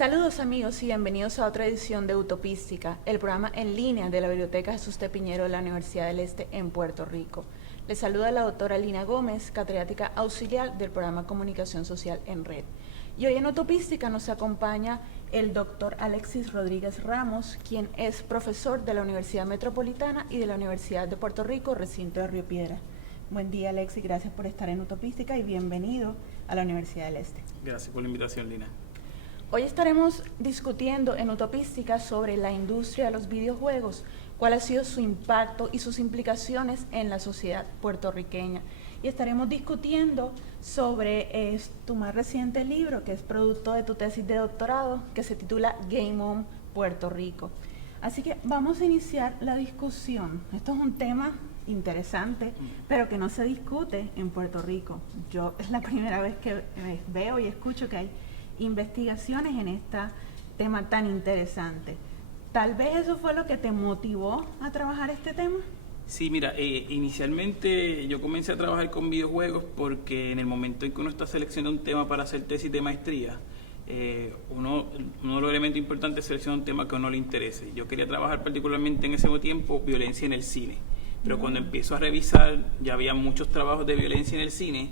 Saludos amigos y bienvenidos a otra edición de Utopística, el programa en línea de la Biblioteca Jesús T. Piñero de la Universidad del Este en Puerto Rico. Les saluda la doctora Lina Gómez, catedrática auxiliar del programa Comunicación Social en Red. Y hoy en Utopística nos acompaña el doctor Alexis Rodríguez Ramos, quien es profesor de la Universidad Metropolitana y de la Universidad de Puerto Rico, recinto de Río Piedras. Buen día Alexis, gracias por estar en Utopística y bienvenido a la Universidad del Este. Gracias por la invitación, Lina. Hoy estaremos discutiendo en Utopística sobre la industria de los videojuegos, cuál ha sido su impacto y sus implicaciones en la sociedad puertorriqueña. Y estaremos discutiendo sobre tu más reciente libro, que es producto de tu tesis de doctorado, que se titula Game On Puerto Rico. Así que vamos a iniciar la discusión. Esto es un tema interesante, pero que no se discute en Puerto Rico. Yo es la primera vez que veo y escucho que hay investigaciones en este tema tan interesante. Tal vez eso fue lo que te motivó a trabajar este tema. Sí, mira, inicialmente yo comencé a trabajar con videojuegos porque en el momento en que uno está seleccionando un tema para hacer tesis de maestría, uno de los elementos importantes es seleccionar un tema que a uno le interese. Yo quería trabajar particularmente en ese tiempo violencia en el cine. Pero cuando empiezo a revisar, ya había muchos trabajos de violencia en el cine,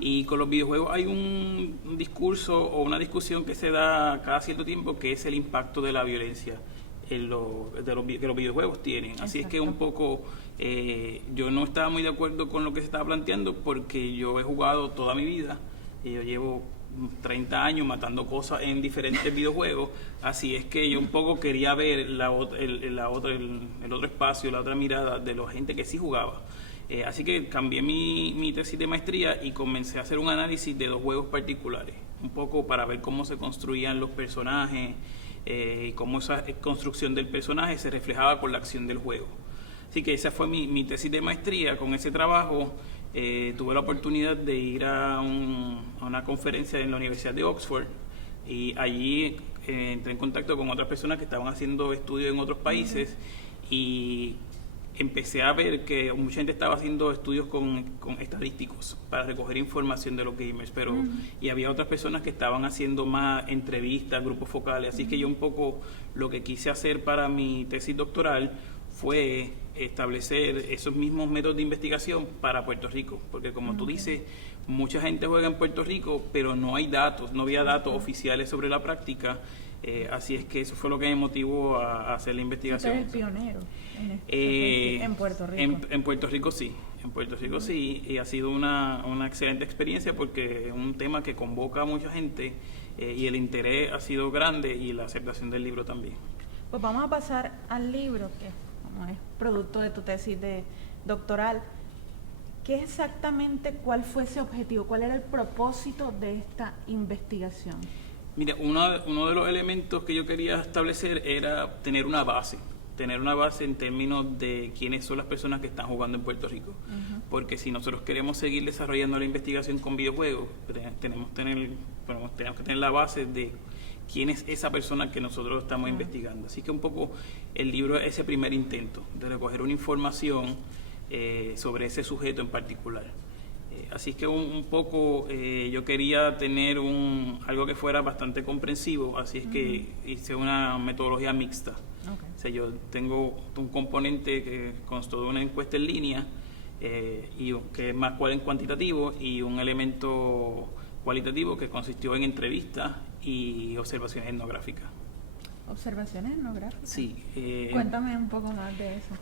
y con los videojuegos hay un discurso o una discusión que se da cada cierto tiempo, que es el impacto de la violencia que los videojuegos tienen. Así es que un poco yo no estaba muy de acuerdo con lo que se estaba planteando, porque yo he jugado toda mi vida, yo llevo 30 años matando cosas en diferentes videojuegos, así es que yo un poco quería ver el otro espacio, la otra mirada de la gente que sí jugaba. Así que cambié mi tesis de maestría y comencé a hacer un análisis de dos juegos particulares, un poco para ver cómo se construían los personajes y cómo esa construcción del personaje se reflejaba con la acción del juego. Así que esa fue mi tesis de maestría. Con ese trabajo tuve la oportunidad de ir a una conferencia en la Universidad de Oxford, y allí entré en contacto con otras personas que estaban haciendo estudios en otros países, y empecé a ver que mucha gente estaba haciendo estudios con estadísticos para recoger información de los gamers, y había otras personas que estaban haciendo más entrevistas, grupos focales. Así que yo un poco lo que quise hacer para mi tesis doctoral fue establecer esos mismos métodos de investigación para Puerto Rico, porque como tú dices, mucha gente juega en Puerto Rico, pero no hay datos, no había datos oficiales sobre la práctica, así es que eso fue lo que me motivó a hacer la investigación. Usted es el pionero en Puerto Rico. En Puerto Rico sí, y ha sido una excelente experiencia, porque es un tema que convoca a mucha gente, y el interés ha sido grande, y la aceptación del libro también. Pues vamos a pasar al libro, que es producto de tu tesis de doctoral. ¿Qué exactamente, cuál fue ese objetivo? ¿Cuál era el propósito de esta investigación? Mira, uno de los elementos que yo quería establecer era tener una base en términos de quiénes son las personas que están jugando en Puerto Rico. Porque si nosotros queremos seguir desarrollando la investigación con videojuegos, tenemos que tener la base de quién es esa persona que nosotros estamos investigando. Así que un poco el libro es ese primer intento de recoger una información sobre ese sujeto en particular. Así que un poco yo quería tener algo que fuera bastante comprensivo, así es que hice una metodología mixta. O sea, yo tengo un componente que constó de una encuesta en línea, que es más cuantitativo, y un elemento cualitativo que consistió en entrevistas y observaciones etnográficas. ¿Observaciones etnográficas? Sí. Cuéntame un poco más de eso.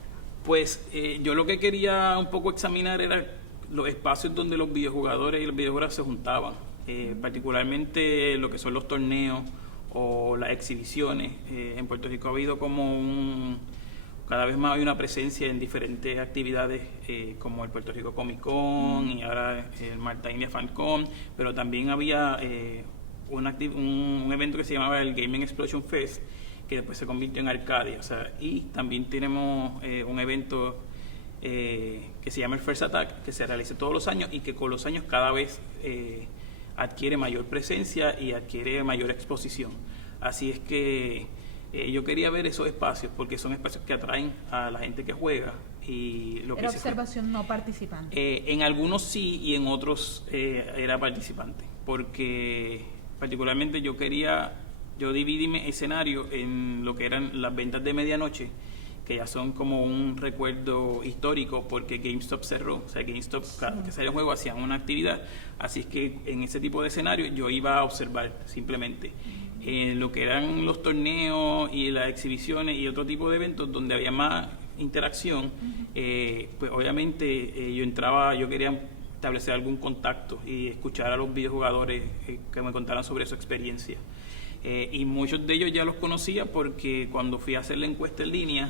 Pues yo lo que quería un poco examinar era los espacios donde los videojugadores y las videojugadoras se juntaban, particularmente lo que son los torneos o las exhibiciones. En Puerto Rico ha habido cada vez más hay una presencia en diferentes actividades, como el Puerto Rico Comic Con y ahora el Martha India Fan Con, pero también había un evento que se llamaba el Gaming Explosion Fest, que después se convirtió en Arcadia. O sea, y también tenemos un evento que se llama el First Attack, que se realiza todos los años y que con los años cada vez adquiere mayor presencia y adquiere mayor exposición. Así es que yo quería ver esos espacios, porque son espacios que atraen a la gente que juega. Y lo ¿Era observación no participante? En algunos sí, y en otros era participante, porque particularmente yo quería yo dividí mi escenario en lo que eran las ventas de medianoche, que ya son como un recuerdo histórico porque GameStop cerró. O sea, GameStop, cada que salía un juego, hacían una actividad. Así es que en ese tipo de escenario yo iba a observar simplemente. Lo que eran los torneos y las exhibiciones y otro tipo de eventos donde había más interacción, pues obviamente yo quería establecer algún contacto y escuchar a los videojugadores que me contaran sobre su experiencia. Y muchos de ellos ya los conocía porque cuando fui a hacer la encuesta en línea,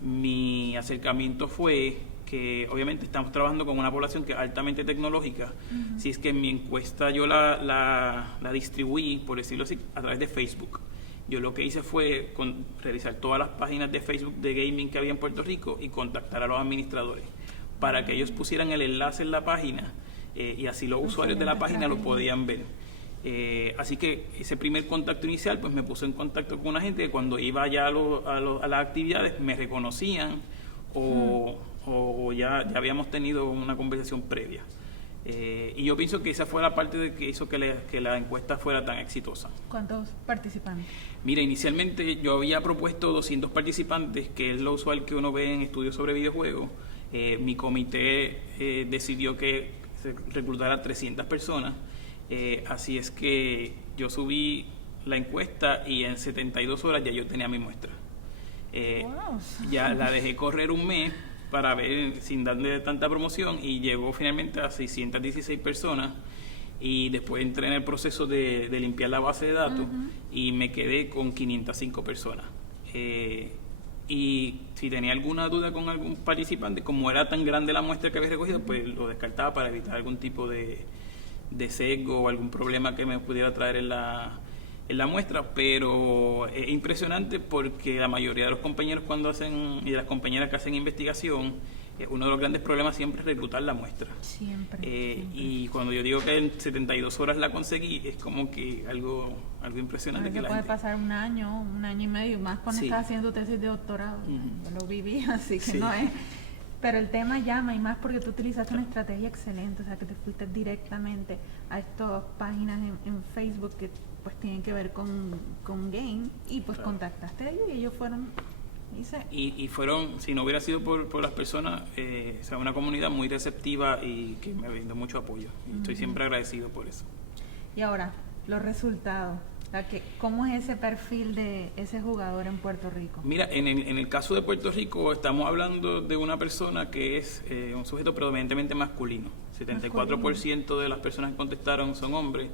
mi acercamiento fue que obviamente estamos trabajando con una población que es altamente tecnológica. Si es que en mi encuesta yo la distribuí, por decirlo así, a través de Facebook. Yo lo que hice fue revisar todas las páginas de Facebook de gaming que había en Puerto Rico y contactar a los administradores para que ellos pusieran el enlace en la página y así los usuarios de la página lo podían ver. Así que ese primer contacto inicial pues me puso en contacto con una gente que cuando iba ya a las actividades me reconocían o ya habíamos tenido una conversación previa. Y yo pienso que esa fue la parte de que hizo que la encuesta fuera tan exitosa. ¿Cuántos participantes? Mira, inicialmente yo había propuesto 200 participantes, que es lo usual que uno ve en estudios sobre videojuegos. Mi comité decidió que se reclutara 300 personas. Así es que yo subí la encuesta y en 72 horas ya yo tenía mi muestra. Wow. Ya la dejé correr un mes para ver sin darle tanta promoción y llegó finalmente a 616 personas y después entré en el proceso de limpiar la base de datos y me quedé con 505 personas. Y si tenía alguna duda con algún participante, como era tan grande la muestra que había recogido, pues lo descartaba para evitar algún tipo de sesgo o algún problema que me pudiera traer en la muestra. Pero es impresionante porque la mayoría de los compañeros y de las compañeras que hacen investigación, uno de los grandes problemas siempre es reclutar la muestra. Siempre. Y cuando yo digo que en 72 horas la conseguí, es como que algo impresionante. Que puede pasar un año y medio, más cuando estás haciendo tesis de doctorado. Yo lo viví, así que no es. Pero el tema llama, y más porque tú utilizaste una estrategia excelente, o sea, que te fuiste directamente a estas páginas en Facebook que pues tienen que ver con game, y pues contactaste a ellos y ellos fueron... Y fueron, si no hubiera sido por las personas, o sea, una comunidad muy receptiva y que me brindó mucho apoyo. Y estoy siempre agradecido por eso. Y ahora, los resultados. O sea, ¿cómo es ese perfil de ese jugador en Puerto Rico? Mira, en el caso de Puerto Rico estamos hablando de una persona que es un sujeto predominantemente masculino. 74% de las personas que contestaron son hombres.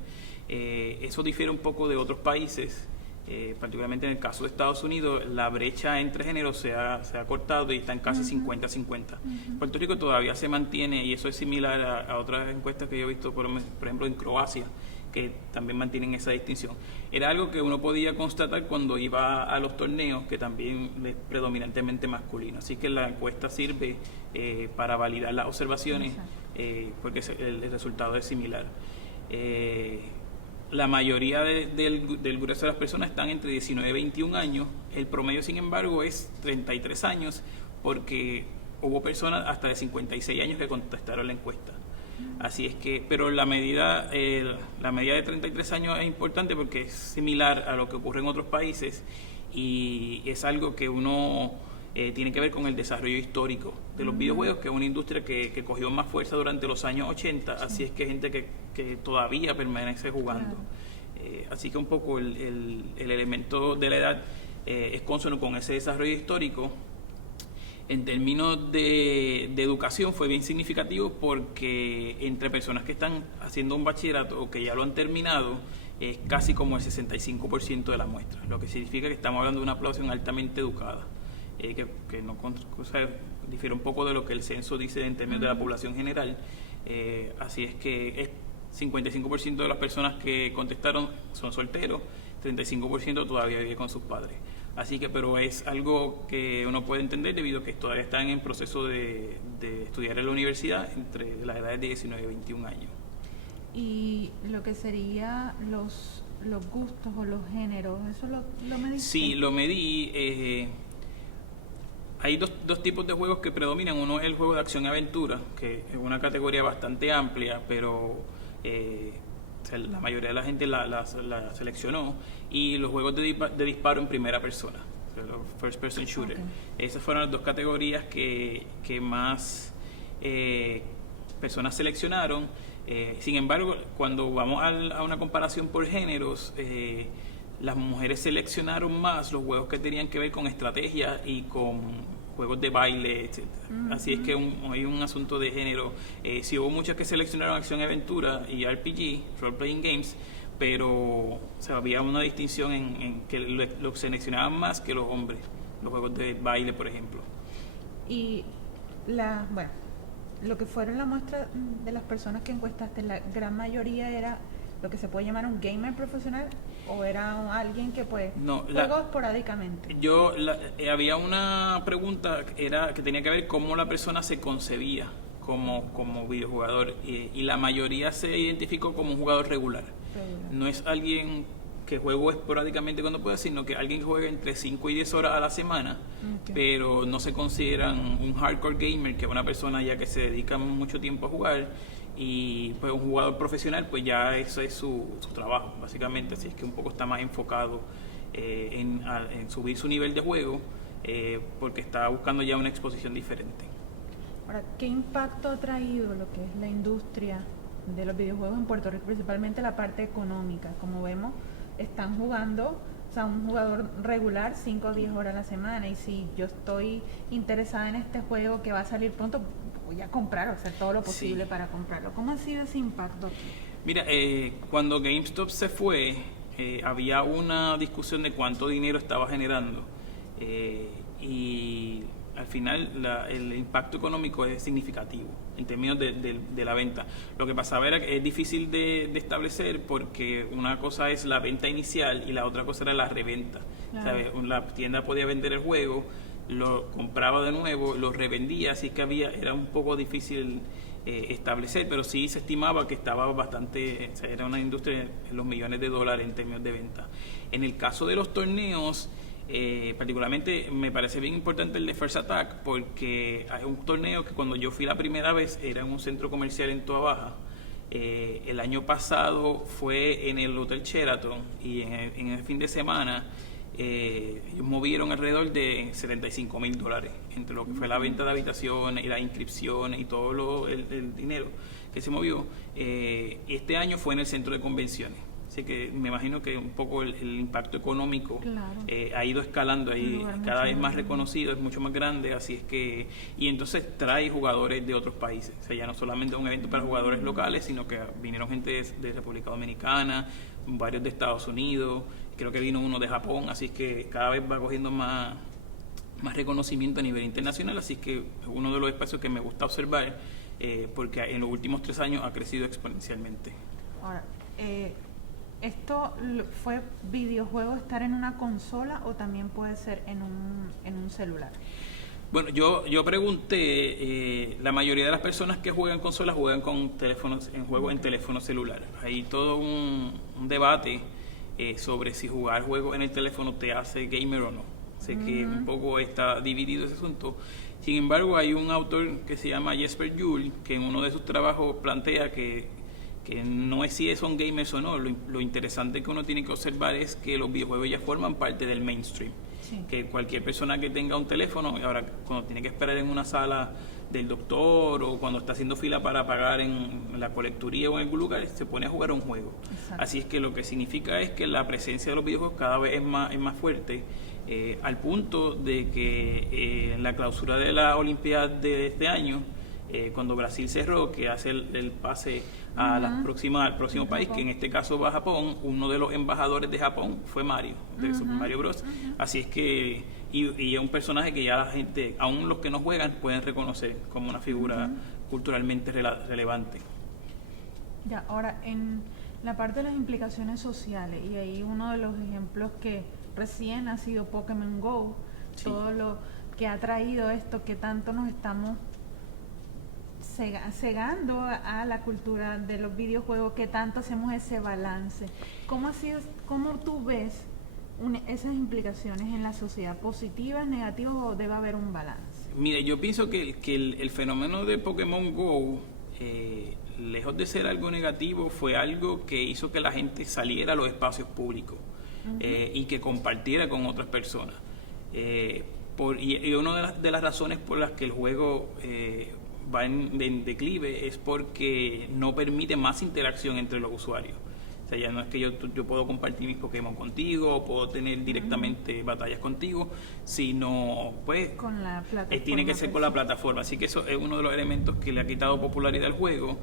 Eso difiere un poco de otros países. Particularmente en el caso de Estados Unidos, la brecha entre géneros se ha cortado y está en casi 50-50. Puerto Rico todavía se mantiene, y eso es similar a otras encuestas que yo he visto, por ejemplo, en Croacia, que también mantienen esa distinción. Era algo que uno podía constatar cuando iba a los torneos, que también es predominantemente masculino. Así que la encuesta sirve para validar las observaciones, porque el resultado es similar. La mayoría del grueso de las personas están entre 19 y 21 años. El promedio, sin embargo, es 33 años, porque hubo personas hasta de 56 años que contestaron la encuesta. Así es que, pero la medida de 33 años es importante porque es similar a lo que ocurre en otros países y es algo que uno tiene que ver con el desarrollo histórico de los videojuegos, que es una industria que cogió más fuerza durante los años 80, así es que hay gente que todavía permanece jugando. Así que un poco el elemento de la edad es consono con ese desarrollo histórico. En términos de educación fue bien significativo porque entre personas que están haciendo un bachillerato o que ya lo han terminado, es casi como el 65% de la muestra, lo que significa que estamos hablando de una población altamente educada, que no, o sea, difiere un poco de lo que el censo dice en términos de la población general. Así es que 55% de las personas que contestaron son solteros, 35% todavía vive con sus padres. Así que, pero es algo que uno puede entender debido a que todavía están en proceso de estudiar en la universidad entre las edades de 19 y 21 años. Y lo que sería los gustos o los géneros, ¿eso lo mediste? Sí, lo medí. Hay dos tipos de juegos que predominan. Uno es el juego de acción y aventura, que es una categoría bastante amplia, pero sea, la mayoría de la gente la seleccionó, y los juegos de disparo en primera persona, o sea, los first person shooter. Okay. Esas fueron las dos categorías que más personas seleccionaron. Sin embargo, cuando vamos a una comparación por géneros, las mujeres seleccionaron más los juegos que tenían que ver con estrategia y con juegos de baile, etc. Así es que hay un asunto de género. Sí hubo muchas que seleccionaron acción y aventura y RPG, role playing games, pero o sea, había una distinción en que lo seleccionaban más que los hombres, los juegos de baile, por ejemplo. Y bueno, lo que fueron la muestra de las personas que encuestaste, la gran mayoría era lo que se puede llamar un gamer profesional, o era alguien que pues juega esporádicamente. Había una pregunta que tenía que ver cómo la persona se concebía como videojugador, y la mayoría se identificó como un jugador regular. No es alguien que juego esporádicamente cuando pueda, sino que alguien que juega entre 5 y 10 horas a la semana, pero no se consideran un hardcore gamer, que es una persona ya que se dedica mucho tiempo a jugar, y pues un jugador profesional, pues ya eso es su trabajo, básicamente. Así es que un poco está más enfocado en subir su nivel de juego, porque está buscando ya una exposición diferente. Ahora, ¿qué impacto ha traído lo que es la industria de los videojuegos en Puerto Rico, principalmente la parte económica? Como vemos, están jugando, o sea, un jugador regular 5 o 10 horas a la semana, y si yo estoy interesada en este juego que va a salir pronto, voy a comprar, o hacer todo lo posible para comprarlo. ¿Cómo ha sido ese impacto aquí? Mira, cuando GameStop se fue, había una discusión de cuánto dinero estaba generando, y al final el impacto económico es significativo en términos de la venta. Lo que pasaba era que es difícil de establecer, porque una cosa es la venta inicial y la otra cosa era la reventa. Claro. ¿Sabes? La tienda podía vender el juego, lo compraba de nuevo, lo revendía, así que era un poco difícil establecer, pero sí se estimaba que estaba bastante, o sea, era una industria en los millones de dólares en términos de venta. En el caso de los torneos, particularmente me parece bien importante el de First Attack, porque hay un torneo que cuando yo fui la primera vez era en un centro comercial en Toa Baja. El año pasado fue en el Hotel Sheraton, y en el fin de semana ellos movieron alrededor de $75,000 entre lo que fue la venta de habitaciones y las inscripciones y todo el dinero que se movió. Este año fue en el centro de convenciones. Así que me imagino que un poco el impacto económico, claro, ha ido escalando ahí, cada vez más reconocido, es mucho más grande, así es que, y entonces trae jugadores de otros países. O sea, ya no solamente un evento para jugadores locales, sino que vinieron gente de República Dominicana, varios de Estados Unidos, creo que vino uno de Japón, así que cada vez va cogiendo más reconocimiento a nivel internacional, así que es uno de los espacios que me gusta observar, porque en los últimos 3 años ha crecido exponencialmente. Ahora, ¿esto fue videojuego estar en una consola o también puede ser en un celular? Bueno, yo pregunté, la mayoría de las personas que juegan consolas juegan con teléfonos, en juegos en teléfono celular. Hay todo un debate sobre si jugar juegos en el teléfono te hace gamer o no. Sé que un poco está dividido ese asunto. Sin embargo, hay un autor que se llama Jesper Juhl, que en uno de sus trabajos plantea que no es si son gamers o no, lo interesante que uno tiene que observar es que los videojuegos ya forman parte del mainstream. Sí. Que cualquier persona que tenga un teléfono, ahora cuando tiene que esperar en una sala del doctor o cuando está haciendo fila para pagar en la colecturía o en algún lugar, se pone a jugar un juego. Exacto. Así es que lo que significa es que la presencia de los videojuegos cada vez es más fuerte, al punto de que en la clausura de la Olimpiada de este año, cuando Brasil cerró, que hace el pase a al próximo país, que en este caso va a Japón, uno de los embajadores de Japón fue Mario, de Super Mario Bros. Así es que, y es un personaje que ya la gente, aún los que no juegan, pueden reconocer como una figura culturalmente relevante. Ya, ahora, en la parte de las implicaciones sociales, y ahí uno de los ejemplos que recién ha sido Pokémon GO, sí, todo lo que ha traído esto, que tanto nos estamos cegando a la cultura de los videojuegos, que tanto hacemos ese balance. ¿Cómo tú ves esas implicaciones en la sociedad? ¿Positivas, negativas, o debe haber un balance? Mire, yo pienso que el fenómeno de Pokémon GO lejos de ser algo negativo, fue algo que hizo que la gente saliera a los espacios públicos y que compartiera con otras personas. Y una de las razones por las que el juego va en declive es porque no permite más interacción entre los usuarios. O sea, ya no es que yo puedo compartir mis Pokémon contigo o puedo tener directamente batallas contigo, sino pues con la plataforma, tiene que ser con la plataforma. Así que eso es uno de los elementos que le ha quitado popularidad al juego,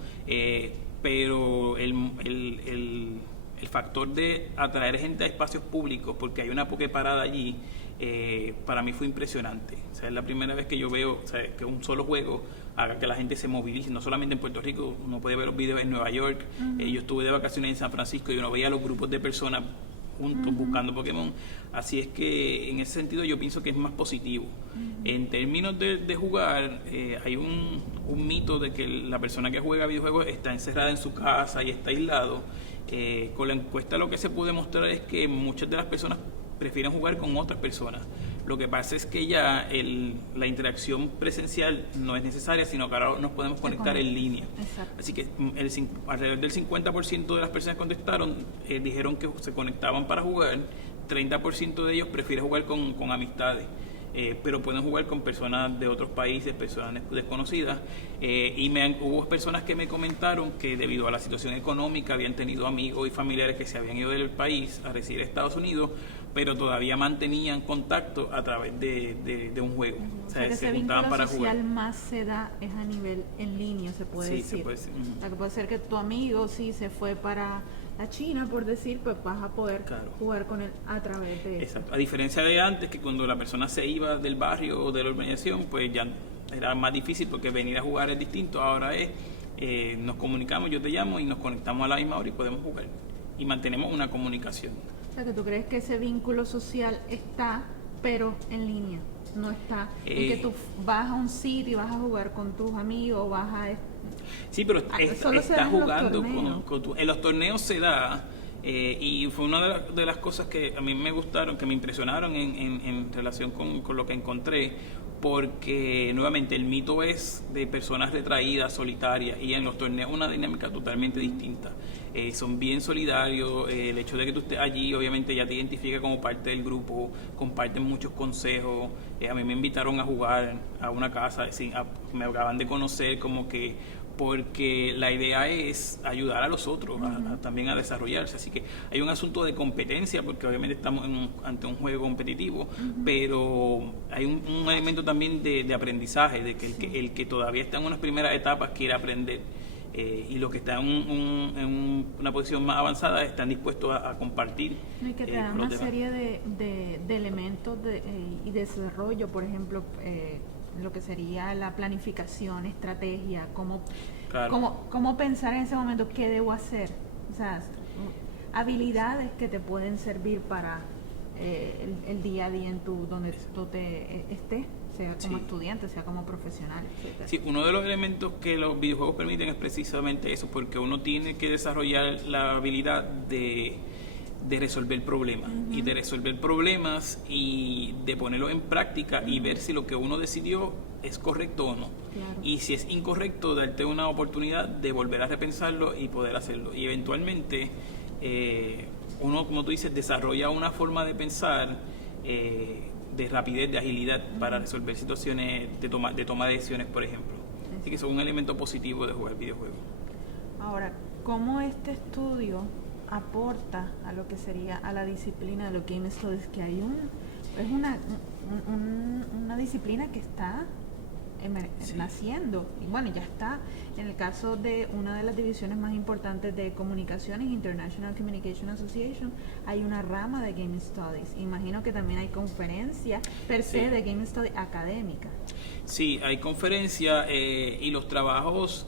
pero el factor de atraer gente a espacios públicos, porque hay una Poképarada allí, para mí fue impresionante. O sea, es la primera vez que yo veo, o sea, que un solo juego haga que la gente se movilice, no solamente en Puerto Rico. Uno puede ver los videos en Nueva York. Yo estuve de vacaciones en San Francisco y uno veía los grupos de personas juntos buscando Pokémon. Así es que en ese sentido yo pienso que es más positivo. En términos de jugar, hay un mito de que la persona que juega videojuegos está encerrada en su casa y está aislado. Con la encuesta lo que se puede mostrar es que muchas de las personas prefieren jugar con otras personas. Lo que pasa es que ya la interacción presencial no es necesaria, sino que ahora nos podemos conectar en línea. Exacto. Así que alrededor del 50% de las personas que contestaron dijeron que se conectaban para jugar. 30% de ellos prefieren jugar con amistades. Pero pueden jugar con personas de otros países, personas desconocidas, y hubo personas que me comentaron que debido a la situación económica habían tenido amigos y familiares que se habían ido del país a residir en Estados Unidos, pero todavía mantenían contacto a través de un juego. O sea, que se juntaban para jugar. Social más se da es a nivel en línea, se puede decir. Se puede decir. O sea, que puede ser que tu amigo sí se fue para a China, por decir, pues vas a poder jugar con él a través de eso. Exacto. A diferencia de antes, que cuando la persona se iba del barrio o de la urbanización, pues ya era más difícil porque venir a jugar es distinto. Ahora nos comunicamos, yo te llamo y nos conectamos a la misma hora y podemos jugar. Y mantenemos una comunicación. O sea, que tú crees que ese vínculo social está, pero en línea, no está en que tú vas a un sitio y vas a jugar con tus amigos, vas a... Sí, pero estás jugando en los torneos se da, y fue una de las cosas que a mí me gustaron, que me impresionaron en relación con lo que encontré, porque nuevamente el mito es de personas retraídas, solitarias, y en los torneos una dinámica totalmente distinta. Son bien solidarios, el hecho de que tú estés allí obviamente ya te identifica como parte del grupo, comparten muchos consejos. A mí me invitaron a jugar a una casa, me acaban de conocer, como que porque la idea es ayudar a los otros también a desarrollarse. Así que hay un asunto de competencia, porque obviamente estamos ante un juego competitivo, pero hay un elemento también de aprendizaje, de que el que todavía está en unas primeras etapas quiere aprender, y los que están en una posición más avanzada están dispuestos a compartir. Y que te da una serie de elementos y desarrollo, por ejemplo, lo que sería la planificación, estrategia, cómo pensar en ese momento qué debo hacer. O sea, habilidades que te pueden servir para el día a día donde tú estés, sea como estudiante, sea como profesional, etc. Sí, uno de los elementos que los videojuegos permiten es precisamente eso, porque uno tiene que desarrollar la habilidad de resolver problemas, y de resolver problemas y de ponerlo en práctica y ver si lo que uno decidió es correcto o no. Claro. Y si es incorrecto, darte una oportunidad de volver a repensarlo y poder hacerlo. Y eventualmente uno, como tú dices, desarrolla una forma de pensar de rapidez, de agilidad para resolver situaciones de toma de decisiones, por ejemplo. Así que eso es un elemento positivo de jugar videojuegos. Ahora, ¿cómo este estudio aporta a lo que sería a la disciplina de los Game Studies? Que hay es una disciplina que está naciendo, y bueno, ya está en el caso de una de las divisiones más importantes de comunicaciones, International Communication Association, hay una rama de Game Studies. Imagino que también hay conferencias per se de Game Studies académica. Sí, hay conferencias, y los trabajos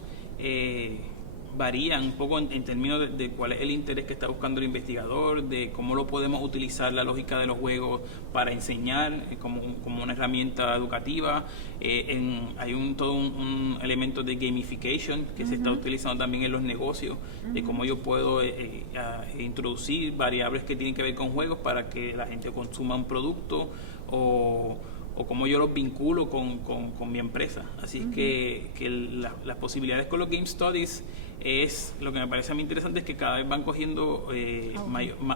varían un poco en términos de cuál es el interés que está buscando el investigador, de cómo lo podemos utilizar la lógica de los juegos para enseñar como una herramienta educativa. Hay todo un elemento de gamification que se está utilizando también en los negocios, de cómo yo puedo introducir variables que tienen que ver con juegos para que la gente consuma un producto o o cómo yo los vinculo con mi empresa. Así que las posibilidades con los Game Studies es, lo que me parece a mí interesante es que cada vez van cogiendo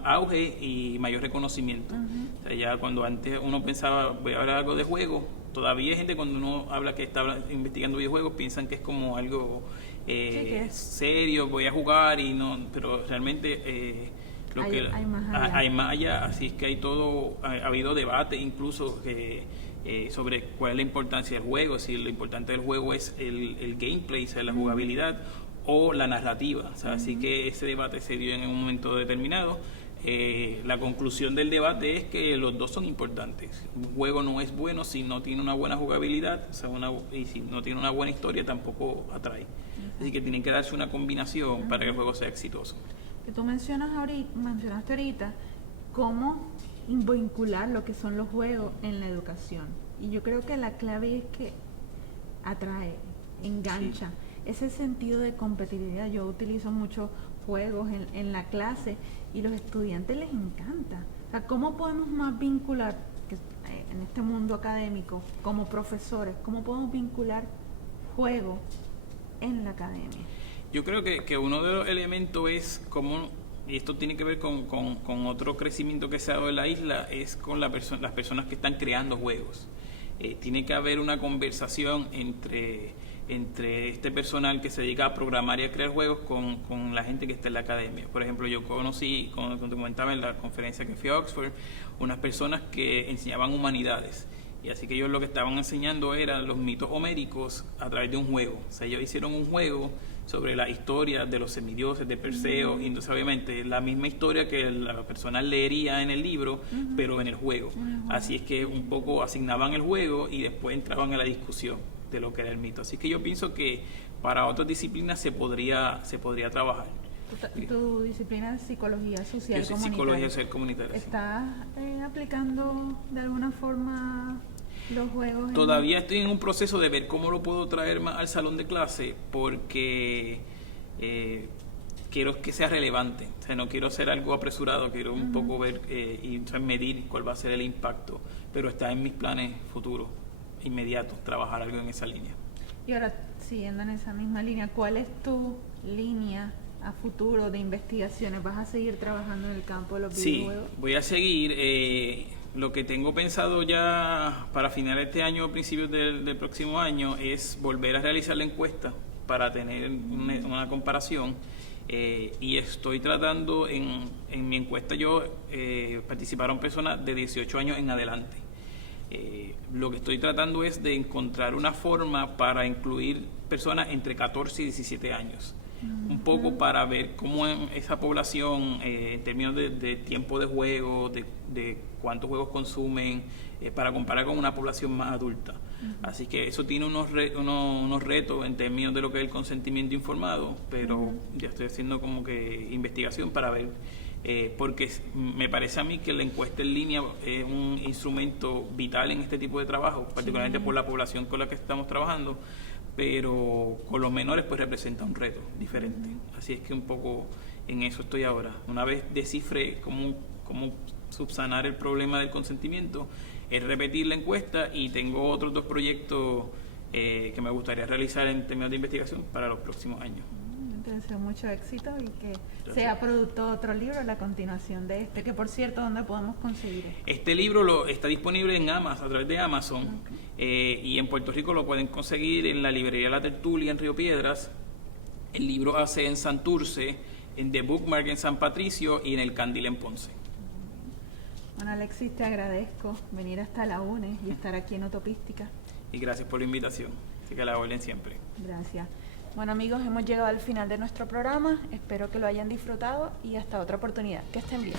auge y mayor reconocimiento. O sea, ya cuando antes uno pensaba, voy a hablar algo de juegos, todavía hay gente cuando uno habla que está investigando videojuegos, piensan que es como algo serio, voy a jugar y no, pero realmente hay más allá, así es que hay todo, ha habido debate incluso sobre cuál es la importancia del juego, si lo importante del juego es el gameplay, o sea, la jugabilidad o la narrativa, o sea, así que ese debate se dio en un momento determinado. La conclusión del debate es que los dos son importantes. Un juego no es bueno si no tiene una buena jugabilidad, o sea, y si no tiene una buena historia tampoco atrae. Así que tienen que darse una combinación para que el juego sea exitoso. Que tú mencionaste ahorita cómo vincular lo que son los juegos en la educación. Y yo creo que la clave es que atrae, engancha, ese sentido de competitividad. Yo utilizo muchos juegos en la clase y los estudiantes les encanta. O sea, ¿cómo podemos más vincular, en este mundo académico, como profesores, cómo podemos vincular juego en la academia? Yo creo que uno de los elementos es cómo, y esto tiene que ver con otro crecimiento que se ha dado en la isla, es con las personas que están creando juegos. Tiene que haber una conversación entre este personal que se dedica a programar y a crear juegos con la gente que está en la academia. Por ejemplo, yo conocí, como te comentaba en la conferencia que fui a Oxford, unas personas que enseñaban humanidades. Y así que ellos lo que estaban enseñando eran los mitos homéricos a través de un juego. O sea, ellos hicieron un juego sobre la historia de los semidioses, de Perseo, y entonces obviamente la misma historia que la persona leería en el libro, pero en el juego. Así es que un poco asignaban el juego y después entraban a la discusión de lo que era el mito. Así que yo pienso que para otras disciplinas se podría trabajar. Tu disciplina es psicología social comunitaria. Yo soy psicología social comunitaria. ¿Estás aplicando de alguna forma los juegos? Todavía estoy en un proceso de ver cómo lo puedo traer más al salón de clase, porque quiero que sea relevante. O sea, no quiero hacer algo apresurado, quiero un poco ver y medir cuál va a ser el impacto, pero está en mis planes futuros, inmediatos, trabajar algo en esa línea. Y ahora, siguiendo en esa misma línea, ¿cuál es tu línea a futuro de investigaciones? ¿Vas a seguir trabajando en el campo de los videojuegos? Sí, voy a seguir. Lo que tengo pensado ya para finales de este año o principios del próximo año es volver a realizar la encuesta para tener una comparación. Y estoy tratando, en mi encuesta participaron personas de 18 años en adelante. Lo que estoy tratando es de encontrar una forma para incluir personas entre 14 y 17 años. Un poco para ver cómo esa población, en términos de tiempo de juego, de cuántos juegos consumen, para comparar con una población más adulta. Así que eso tiene unos retos en términos de lo que es el consentimiento informado, pero ya estoy haciendo como que investigación para ver, porque me parece a mí que la encuesta en línea es un instrumento vital en este tipo de trabajo, particularmente por la población con la que estamos trabajando, pero con los menores pues representa un reto diferente. Así es que un poco en eso estoy ahora. Una vez descifré cómo subsanar el problema del consentimiento, es repetir la encuesta, y tengo otros 2 proyectos que me gustaría realizar en términos de investigación para los próximos años. Te deseo mucho éxito y que sea producto de otro libro, la continuación de este, que por cierto, ¿dónde podemos conseguir? Este libro está disponible en Amazon, a través de Amazon, y en Puerto Rico lo pueden conseguir en la librería La Tertulia en Río Piedras, el libro AC en Santurce, en The Bookmark en San Patricio y en el Candil en Ponce. Bueno, Alexis, te agradezco venir hasta la UNE y estar aquí en Utopística. Y gracias por la invitación, así que la orden siempre. Gracias. Bueno, amigos, hemos llegado al final de nuestro programa. Espero que lo hayan disfrutado y hasta otra oportunidad. Que estén bien.